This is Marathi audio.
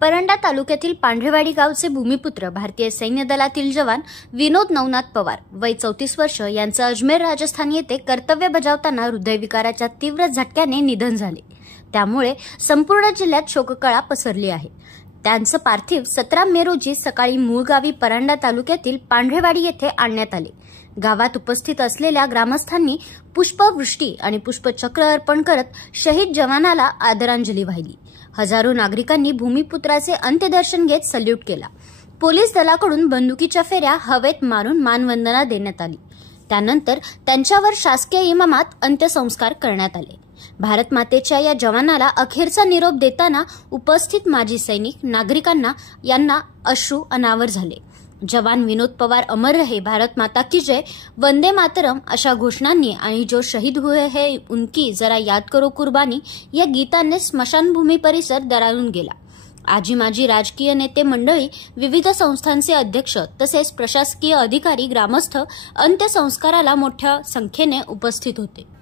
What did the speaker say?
परंडा तालुक्यातील पांढरेवाडी गावचे भूमिपुत्र भारतीय सैन्य दलातील जवान विनोद नवनाथ पवार वय 34 वर्ष यांचं अजमेर राजस्थान येथे कर्तव्य बजावताना हृदयविकाराच्या तीव्र झटक्याने निधन झाले। त्यामुळे संपूर्ण जिल्ह्यात शोककळा पसरली आहे। त्यांचं पार्थिव 17 मे रोजी सकाळी मूळ गावी परंडा तालुक्यातील पांढरेवाडी येथे आणण्यात आले। गावात उपस्थित असलेल्या ग्रामस्थांनी पुष्पवृष्टी आणि पुष्पचक्र अर्पण करत शहीद जवानाला आदरांजली वाहिली। हजारो नागरिकांनी भूमिपुत्राचे अंत्यदर्शन घेत सल्यूट केला। पोलीस दलाकडून बंदुकीच्या फेऱ्या हवेत मारून मानवंदना देण्यात आली। त्यानंतर त्यांच्यावर शासकीय इमामात अंत्यसंस्कार करण्यात आले। भारत मातेच्या या जवानाला अखेरचा निरोप देताना उपस्थित माजी सैनिक नागरिकांना यांना अश्रू अनावर झाले। जवान विनोद पवार अमर रहे, भारत माता की जय, वंदे मातरम अशा घोषणांनी आणि जो शहीद हुए है उनकी जरा याद करो कुर्बानी या गीताने स्मशानभूमी परिसर दरारून गेला। आजी माजी राजकीय नेते मंडळी, विविध संस्थांचे अध्यक्ष तसेच प्रशासकीय अधिकारी, ग्रामस्थ अंत्यसंस्काराला मोठ्या संख्येने उपस्थित होते।